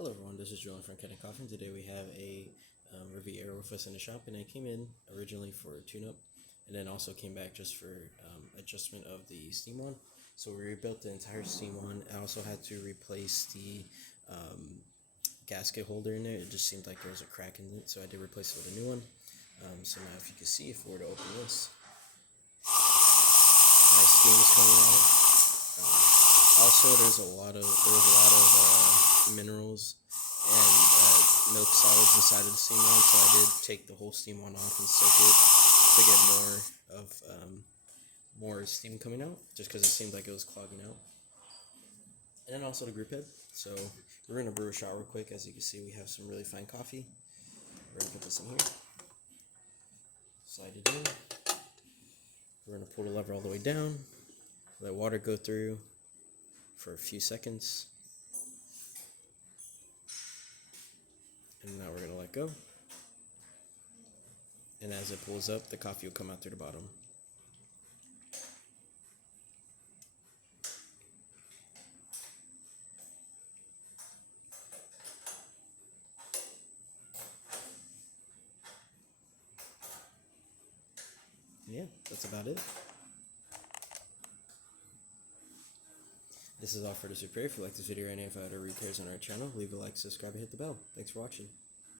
Hello everyone, this is Joel from Kanen Coffee, and today we have a Riviera with us in the shop, and I came in originally for a tune-up, and then also came back just for adjustment of the steam one. So we rebuilt the entire steam one. I also had to replace the gasket holder in there. It just seemed like there was a crack in it, so I did replace it with a new one. So now if you can see, if we were to open this, nice steam is coming out. Also, there was a lot of minerals and milk solids inside of the steam one, so I did take the whole steam one off and soak it to get more steam coming out, just because it seemed like it was clogging out. And then also the group head. So we're gonna brew a shot real quick. As you can see, we have some really fine coffee. We're gonna put this in here, slide it in. We're gonna pull the lever all the way down, let water go through for a few seconds, and now we're gonna let go, and as it pulls up, the coffee will come out through the bottom. Yeah, that's about it. This is all for the Superior. If you like this video or any of our other repairs on our channel, leave a like, subscribe, and hit the bell. Thanks for watching.